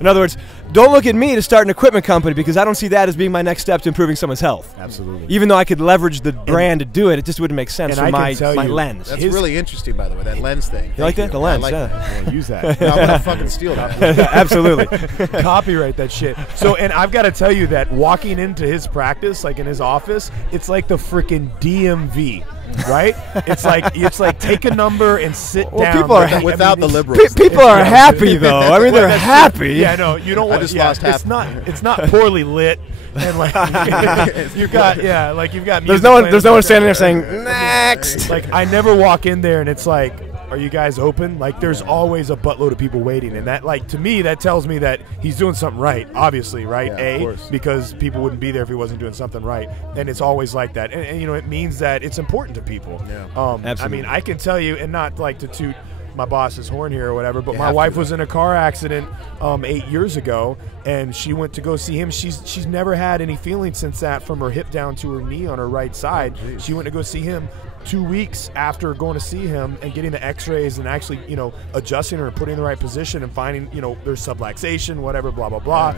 In other words, don't look at me to start an equipment company, because I don't see that as being my next step to improving someone's health. Absolutely. Even though I could leverage the brand to do it, it just wouldn't make sense for my lens. That's really interesting, by the way, that lens thing. You like that? The lens, yeah. Use that. No, I'm going to fucking steal that. Absolutely. Copyright that shit. So, and I've got to tell you that walking into his practice, like in his office, it's like the freaking DMV. right? It's like take a number and sit Well, down. people are Without the liberals. People are happy though. I mean, they're happy. Yeah, no, you don't want. just Yeah, lost half. it's not poorly lit, and like you've got There's no one standing there saying next. Like I never walk in there and it's like, are you guys open? Like there's always a buttload of people waiting, and that, like, to me, that tells me that he's doing something right. Obviously, right? Yeah, of course. Because people wouldn't be there if he wasn't doing something right, and it's always like that. And you know, it means that it's important to people. Yeah. Absolutely. I mean, I can tell you, and not like to toot my boss's horn here or whatever, but You my have wife to. was in a car accident 8 years ago, and she went to go see him. She's never had any feeling since that, from her hip down to her knee on her right side. She went to go see him 2 weeks after going to see him and getting the x-rays and actually, you know, adjusting her and putting her in the right position and finding, you know, there's subluxation, whatever, blah blah blah.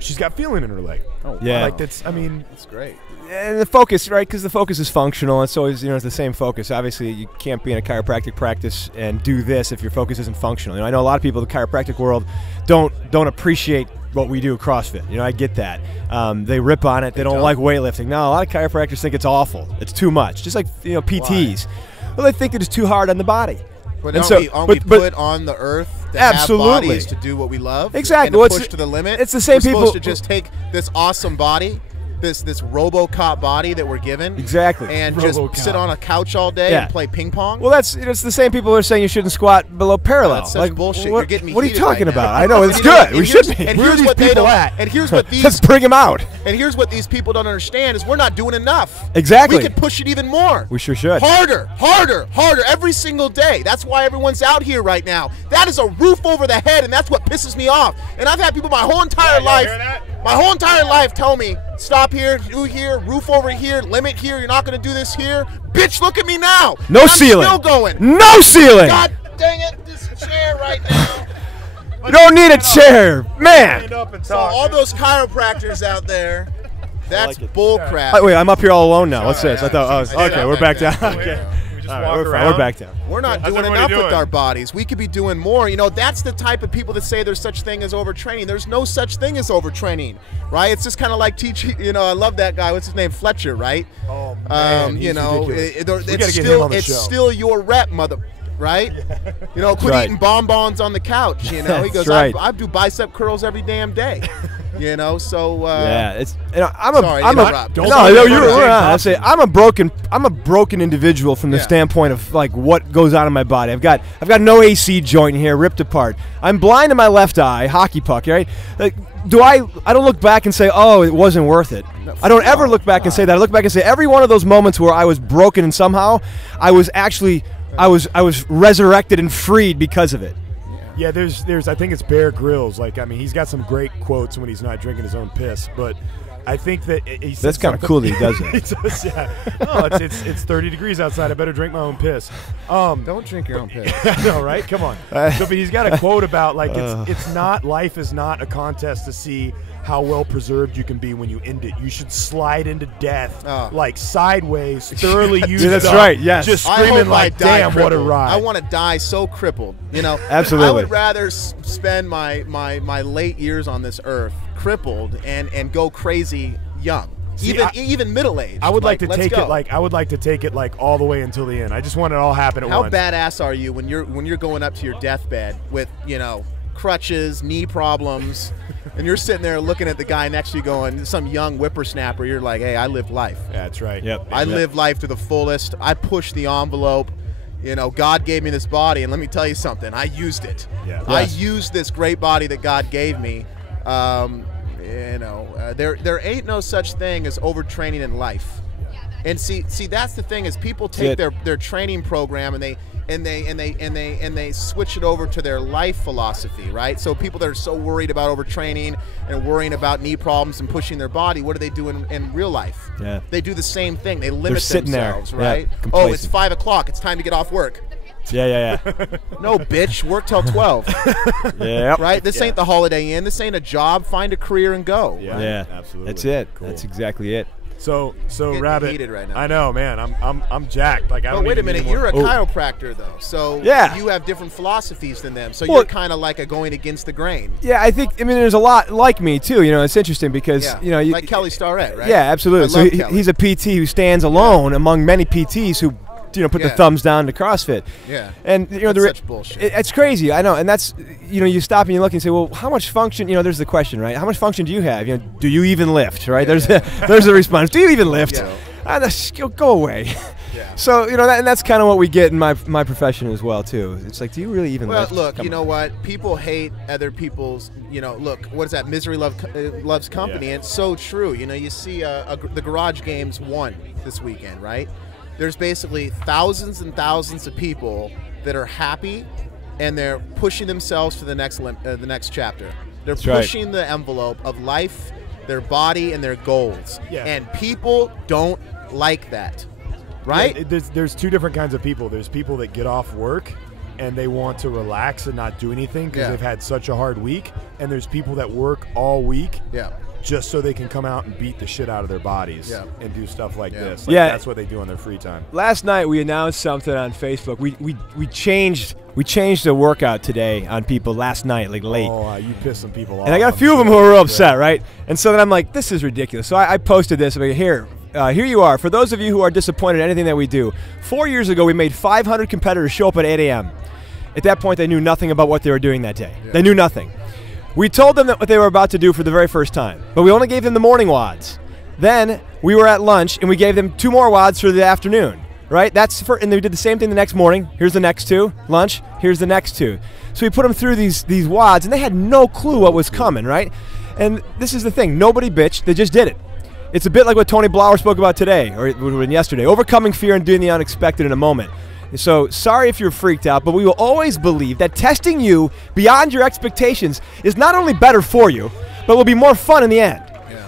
She's got feeling in her leg. Oh, Yeah. Like that's, I mean, That's great. And the focus, right? Because the focus is functional. It's always, it's the same focus. Obviously, you can't be in a chiropractic practice and do this if your focus isn't functional. You know, I know a lot of people in the chiropractic world don't appreciate what we do at CrossFit. You know, I get that. They rip on it. They don't like weightlifting. No, a lot of chiropractors think it's awful. It's too much. Just like, PTs. Well, they think it is too hard on the body. But And aren't we put on the earth to Absolutely. have bodies to do what we love? Exactly. And to Well, push to the limit? it's the same We're people supposed to just take this awesome body, this RoboCop body that we're given, Exactly. and RoboCop. just sit on a couch all day Yeah. and play ping pong? Well, it's the same people who are saying you shouldn't squat below parallel. That's such bullshit. What, You're getting me what are you heated talking right now. about? I know, it's And you know good. what? We And should here's- be. And Where are here's these what they people don't. at? And here's what these. Let's bring them out. And here's what these people don't understand is we're not doing enough. Exactly. We could push it even more. We sure should. Harder every single day. That's why everyone's out here right now. That is a roof over the head, and that's what pisses me off. And I've had people my whole entire life tell me, stop here, do here, roof over here, limit here, you're not going to do this here. Bitch, look at me now. No I'm ceiling. still going. No ceiling. God dang it, this chair right now. You don't need a chair, man. So all those chiropractors out there, that's bull crap. Wait, I'm up here all alone now. What's this? I thought. I Oh, did okay, that we're back back down. then. Okay. we just All walk right, we're fine. around. We're back down. We're not How's doing everybody enough with doing? our bodies. We could be doing more. You know, that's the type of people that say there's such thing as overtraining. There's no such thing as overtraining, right? It's just kind of like teaching. You know, I love that guy. What's his name? Fletcher, right? Oh, man, he's You know, ridiculous. We it's gotta get him on the it's show. still your rep, mother. Right? You know, quit right. eating bonbons on the couch. You know, he That's goes, right. I do bicep curls every damn day. You know, so Yeah, it's. I'm sorry, a. interrupt. Don't No, say no, that you're about James right. I say I'm a broken individual from the Yeah. standpoint of like what goes on in my body. I've got no AC joint here, ripped apart. I'm blind in my left eye, hockey puck, right? Like, I don't look back and say, oh, it wasn't worth it. I don't ever look back and say that. I look back and say every one of those moments where I was broken and somehow I was actually I was resurrected and freed because of it. Yeah, there's I think it's Bear Grylls. Like, I mean, he's got some great quotes when he's not drinking his own piss, but I think that he said That's kind of something- cool that he does that. He does, yeah. No, it's 30 degrees outside. I better drink my own piss. don't drink your own piss. I know, right? Come on. So, but he's got a quote about like it's not, life is not a contest to see how well preserved you can be when you end it. You should slide into death like sideways, thoroughly used that's up, right, yes. just I screaming hope like, I die damn, what a crippled. ride. I want to die so crippled. You know, Absolutely. I would rather spend my late years on this earth crippled and go crazy young. See, Even middle age. I would like to let's take go. it like all the way until the end. I just want it all happen at How once. badass are you when you're going up to your deathbed with, you know, crutches, knee problems, and you're sitting there looking at the guy next to you going, some young whippersnapper, you're like, hey, I lived life. Yeah, that's right. Yep. I lived life to the fullest. I pushed the envelope. You know, God gave me this body, and let me tell you something. I used it. Yeah. I Yes. used this great body that God gave me. There ain't no such thing as overtraining in life. And see, that's the thing is people take their training program and they switch it over to their life philosophy, right? So people that are so worried about overtraining and worrying about knee problems and pushing their body, what do they do in real life? Yeah. They do the same thing. They limit sitting there. themselves, Yeah, right? Oh, complacent. it's 5 o'clock. It's time to get off work. Yeah. No, bitch, work till 12. Yeah. Right? This ain't the Holiday Inn. This ain't a job. Find a career and go. Yeah, Yeah, absolutely. That's it. Cool. That's exactly it. So Getting Rabbit, heated right now. I know, man. I'm jacked. Like I But don't wait a even minute, need you're a more- chiropractor though, so Yeah. you have different philosophies than them. So Well- you're kind of like a going against the grain. Yeah, I think. I mean, there's a lot like me too. You know, it's interesting because Yeah, you like Kelly Starrett, right? Yeah, absolutely. I So love Kelly. he's a PT who stands alone among many PTs who, put the Yeah. thumbs down to CrossFit. Yeah. And That's such bullshit. It's crazy. I know, and that's you stop and you look and say, well, how much function? There's the question, right? How much function do you have? Do you even lift? Right? Yeah, there's the response. Do you even lift? Yeah. Go away. Yeah. So and that's kind of what we get in my profession as well too. It's like, do you really even Well, lift? look, Come you know on. what? People hate other people's. Look, what is that? Misery loves company, Yeah. and it's so true. You see the Garage Games won this weekend, right? There's basically thousands and thousands of people that are happy, and they're pushing themselves to the next chapter. They're That's right. pushing the envelope of life, their body, and their goals. Yeah. And people don't like that, right? Yeah, there's two different kinds of people. There's people that get off work and they want to relax and not do anything because Yeah. they've had such a hard week. And there's people that work all week Yeah. just so they can come out and beat the shit out of their bodies Yeah. and do stuff like Yeah. this. Like, Yeah. that's what they do on their free time. Last night we announced something on Facebook. We changed the workout today on people last night, like late. Oh, you pissed some people off. And I got a I'm few of them who sure. were real upset, right? And so then I'm like, this is ridiculous. So I posted this. I'm like, here you are. For those of you who are disappointed in anything that we do, 4 years ago we made 500 competitors show up at 8 a.m. At that point, they knew nothing about what they were doing that day. Yeah. They knew nothing. We told them that what they were about to do for the very first time, but we only gave them the morning WODs. Then we were at lunch and we gave them 2 more WODs for the afternoon. Right? And they did the same thing the next morning. Here's the next 2. Lunch. Here's the next 2. So we put them through these WODs, and they had no clue what was coming, right? And this is the thing. Nobody bitched. They just did it. It's a bit like what Tony Blauer spoke about today, or yesterday. Overcoming fear and doing the unexpected in a moment. So sorry if you're freaked out, but we will always believe that testing you beyond your expectations is not only better for you, but will be more fun in the end.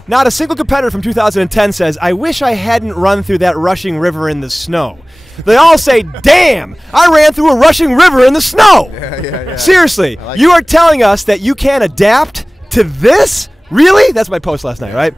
Not a single competitor from 2010 says, I wish I hadn't run through that rushing river in the snow. They all say, damn, I ran through a rushing river in the snow. Yeah. Seriously, like you are telling us that you can't adapt to this? Really? That's my post last night, right?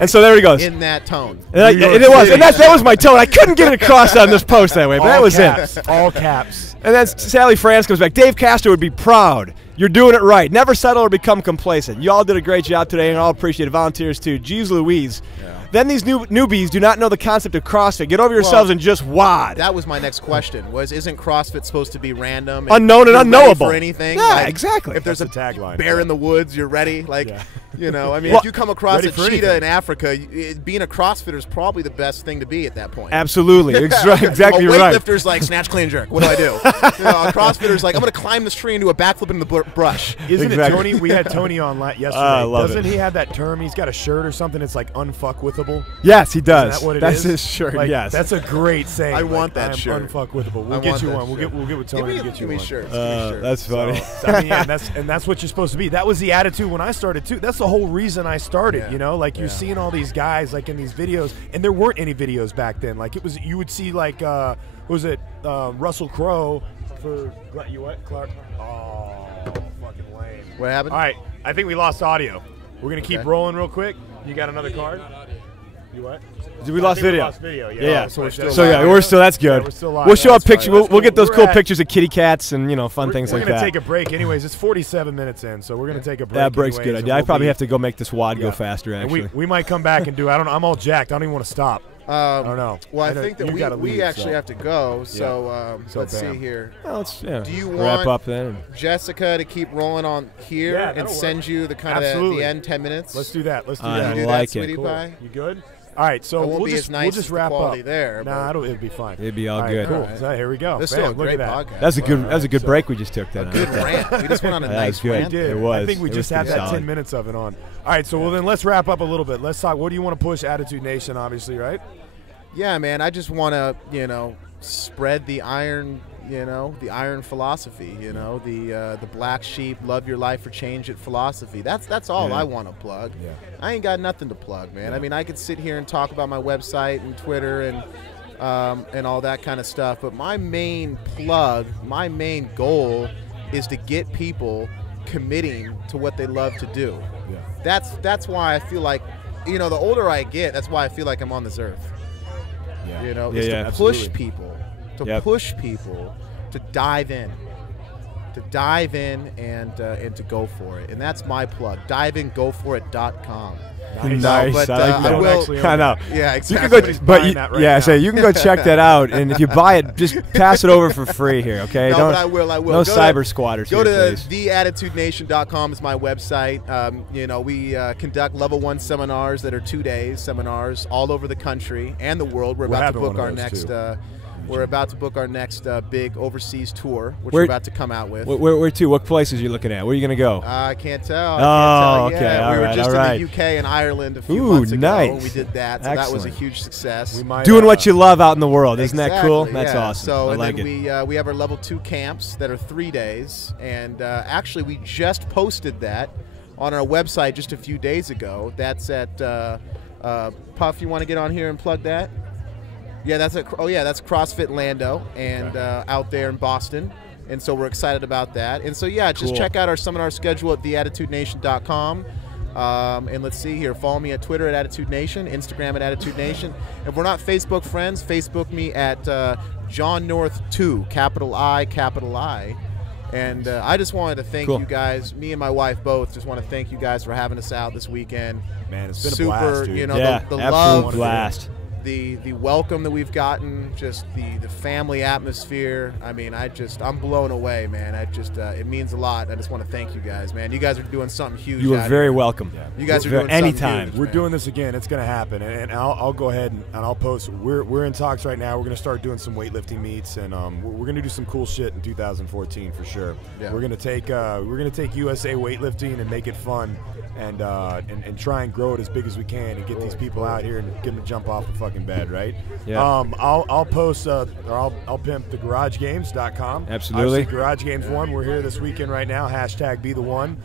And so there he goes. In that tone. And that was my tone. I couldn't get it across on this post that way, but that was it. All caps. And then Sally France comes back. Dave Castro would be proud. You're doing it right. Never settle or become complacent. You all did a great job today, and I'll appreciate it. Volunteers too. Jeez Louise. Then these newbies do not know the concept of CrossFit. Get over yourselves and just WOD. That was my next question. Isn't CrossFit supposed to be random, Unknown and you're ready unknowable. for anything? Yeah, Like, exactly. If there's That's a the tagline. bear in the woods, you're ready. Like, Yeah. if you come across ready a for cheetah anything. in Africa, being a CrossFitter is probably the best thing to be at that point. Absolutely. Exactly A right. weightlifter's like snatch, clean, jerk. What do I do? A CrossFitter's like, I'm going to climb this tree and do a backflip in the brush. Isn't Exactly. it Tony? We had Tony on yesterday. I love Doesn't it. he have that term? He's got a shirt or something. It's like unfuckwithable. Yes, he does. Isn't that what it That's is? his shirt, Like, yes. That's a great saying. I want that I'm shirt. Unfuckwithable. I We'll get want you that one. We'll shirt. get with Tony to get you Give me one. shirts. Give me shirts. That's funny. So, I mean, yeah, and that's what you're supposed to be. That was the attitude when I started too. That's the whole reason I started. Yeah. Like you're seeing all these guys like in these videos, and there weren't any videos back then. Like it was, you would see like, what was it Russell Crowe for you what Clark? Oh, fucking lame. What happened? All right, I think we lost audio. We're gonna keep Okay. rolling real quick. You got another card? You what? We lost I think we video. lost video. Yeah. So we're still So live. yeah, we're still. That's good. Yeah, we're still live. We'll show Yeah, up that's fine. pictures. That's We'll get cool. those We're cool at- pictures of kitty cats and fun things We're like gonna that. take a break anyways. It's 47 minutes in, so we're gonna take a break. That break's a good anyways, idea. and I we'll probably be- have to go make this WOD Yeah. go faster. And Actually, we might come back and do. I don't know. I'm all jacked. I don't even want to stop. I don't know. Well, I know think that you gotta we leave, actually so. have to go. So, So let's see bam. here. well, let's Do you wrap want up then. Jessica to keep rolling on here Yeah, and that'll send work. you the kind of Absolutely. the end 10 minutes? Let's do that. Let's do I that. do like that, it. sweetie Cool. pie. You good? All right, so It won't we'll be just as nice we'll as just the wrap quality up. there, Nah, but- it'll be fine. It'd be all right, good. Cool. All right. So here we go. This is Bam, still a look great at that. podcast. That's a good. All That was a right, good so- break we just took. Then. Good rant. We just went on a That nice was good. rant. We did. It was. I think we It just was had pretty that solid. 10 minutes of it on. All right, so well then let's wrap up a little bit. Let's talk. What do you want to push? Attitude Nation, obviously, right? Yeah, man. I just want to, spread the iron, the iron philosophy. The black sheep, love your life or change it philosophy. That's all Yeah. I want to plug. Yeah. I ain't got nothing to plug, man. I mean, I could sit here and talk about my website and Twitter and all that kind of stuff. But my main plug, my main goal, is to get people committing to what they love to do. Yeah. That's why I feel like you know, the older I get, that's why I feel like I'm on this earth. Yeah. You know, Yeah, is yeah, to absolutely. push people, Yep. to dive in, and to go for it. And that's my plug. DiveInGoForIt.com. Nice. but, I like I that. will- I know. Yeah, You exactly. can go, Somebody's but buying that right yeah, now. so you can go check that out, and if you buy it, just pass it over for free here, okay? No, Don't, but I will. No Go cyber squatters Go here, to please. theattitudenation.com is my website. You know, we conduct level 1 seminars that are 2 days seminars all over the country and the world. We're about to having book one our of those, next. too. We're about to book our next big overseas tour, which Where- we're about to come out with. Where to? What places are you looking at? Where are you going to go? I can't tell. Oh, I can't tell okay. yet. All We were right, just all in right. the UK and Ireland a few Ooh, months ago. nice. And we did that, so that was a Excellent. huge success. We might, Doing what you love out in the world. Isn't that cool? Exactly, That's yeah. awesome. So I and like then it. we have our level 2 camps that are 3 days, and actually we just posted that on our website just a few days ago. That's at Puff. You want to get on here and plug that? Yeah, that's CrossFit Lando and out there in Boston. And so we're excited about that. And so yeah, just Cool. check out our seminar schedule at theattitudenation.com. And let's see here. Follow me at Twitter at Attitude Nation, Instagram at Attitude Nation. If we're not Facebook friends, Facebook me at John North 2, capital I. And I just wanted to thank Cool. you guys. Me and my wife both just want to thank you guys for having us out this weekend. Man, it's been Super, a blast, dude. you know, Yeah, the absolute love, blast. the welcome that we've gotten, just the family atmosphere. I mean, I'm blown away, man. It means a lot. I just want to thank you guys, man. You guys are doing something huge. You are out very here. welcome. You guys are Very- doing something anytime. huge, We're man. doing this again. It's going to happen, and I'll go ahead and I'll post. We're in talks right now. We're going to start doing some weightlifting meets, and we're going to do some cool shit in 2014 for sure. Yeah. We're going to take USA weightlifting and make it fun, and try and grow it as big as we can, and get these people out here and get them to jump off the fucking bed, right? Yeah. I'll post or I'll pimp the GarageGames.com. Absolutely. Obviously, Garage Games 1. We're here this weekend right now. #be the one.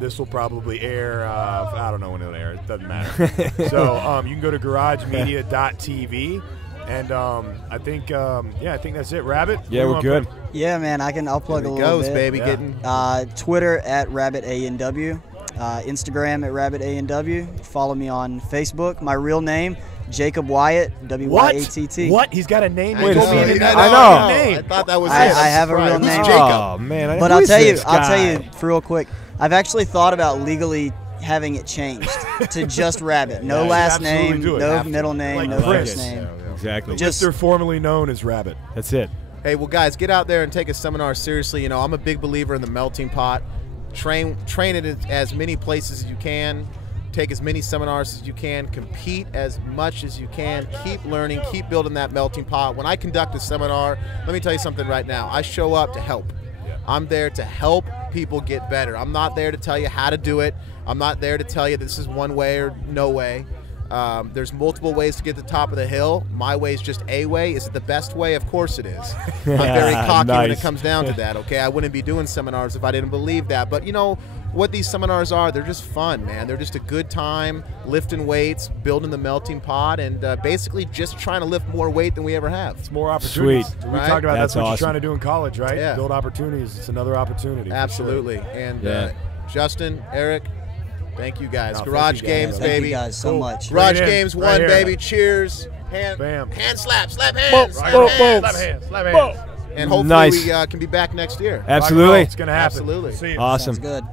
This will probably air. I don't know when it'll air. It doesn't matter. So you can go to garagemedia.tv. And I think that's it. Rabbit. Yeah, we're good. Yeah, man, I'll plug There a he little goes, bit. baby. Yeah. Getting Twitter at RabbitANW, Instagram at RabbitANW. Follow me on Facebook. My real name, Jacob Wyatt, W-Y-A-T-T. What? He's got a name. Wait a told me he second. didn't I have know. a name. I thought that was I it. I'm have a real surprised. name. Who's Jacob? Oh man! But Who I'll is tell you, this guy? for real quick, I've actually thought about legally having it changed to just Rabbit. No Yeah, last absolutely name, do it. no Have to. middle name, Like no Prince. first name. Exactly. Just- Mr. formerly known as Rabbit. That's it. Hey, well, guys, get out there and take a seminar seriously. You know, I'm a big believer in the melting pot. Train it at as many places as you can. Take as many seminars as you can. Compete as much as you can. Keep learning. Keep building that melting pot. When I conduct a seminar, let me tell you something right now. I show up to help. I'm there to help people get better. I'm not there to tell you how to do it. I'm not there to tell you this is one way or no way. There's multiple ways to get to the top of the hill. My way is just a way. Is it the best way? Of course it is. I'm very cocky when it Nice. comes down to that, okay? I wouldn't be doing seminars if I didn't believe that. But, you know, what these seminars are, they're just fun, man. They're just a good time, lifting weights, building the melting pot, and basically just trying to lift more weight than we ever have. It's more opportunities. Sweet. We Right? talked about That's that's what awesome. you're trying to do in college, right? Yeah. Build opportunities. It's another opportunity. for Absolutely. And Yeah. Justin, Eric, thank you guys. No, thank Garage you guys. Games, Thank baby. you guys so Cool. much. Bring Garage it in. Games Right 1, here. baby. Cheers. Hand Bam. slap hands. Boom, Slap boom, hands. boom. Slap hands. Slap hands. And hopefully Nice. we can be back next year. Absolutely. It's going to happen. Absolutely. See you. Awesome. Sounds good.